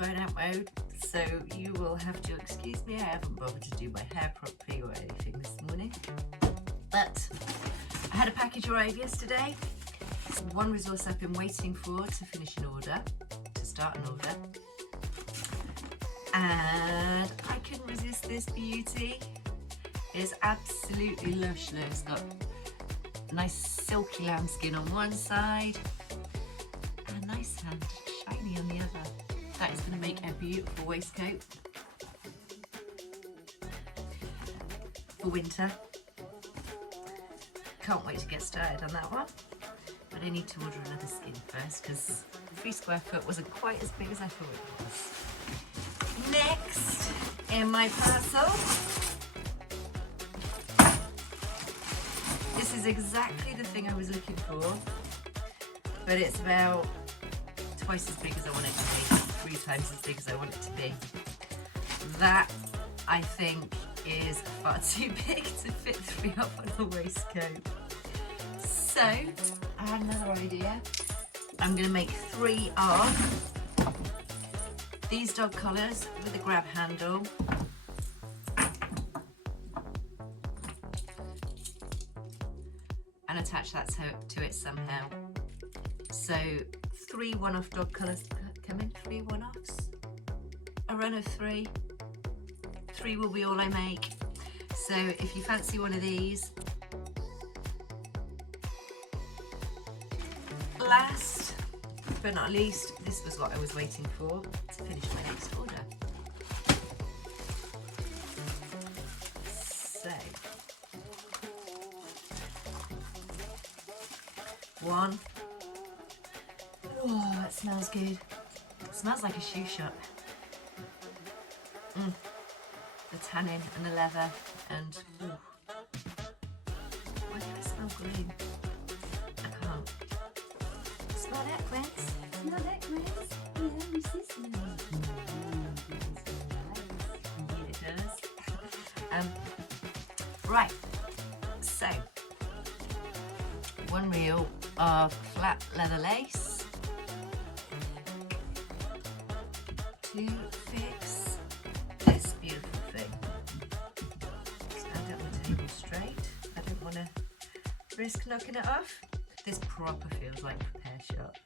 burnout mode, so you will have to excuse me. I haven't bothered to do my hair properly or anything this morning. But I had a package arrive yesterday. It's one resource I've been waiting for to finish an order, to start an order. And I couldn't resist this beauty. It's absolutely lush. Look, it's got nice silky lambskin on one side and a nice and shiny on the other. That is going to make a beautiful waistcoat for winter. Can't wait to get started on that one, but I need to order another skin first because 3 square foot wasn't quite as big as I thought it was. Next in my parcel, this is exactly the thing I was looking for, but it's about twice as big as I want it to be, 3 times as big as I want it to be. That, I think, is far too big to fit 3 up on a waistcoat. So, I had another idea. I'm going to make 3 of these dog collars with a grab handle. And attach that to it somehow. So 3 one-off dog collars come in, 3 one-offs. A run of 3. 3 will be all I make. So if you fancy one of these. Last but not least, this was what I was waiting for to finish my next order. So, 1. Oh, that smells good. It smells like a shoe shop. The tannin and the leather and ooh. Why do I smell green? I can't. Smell that, Quince? Smell that, Quince? Yeah, you see smell. Indeed it does. Right, so 1 reel of flat leather lace to fix this beautiful thing. Stand up the table straight. I don't want to risk knocking it off. This proper feels like repair shop.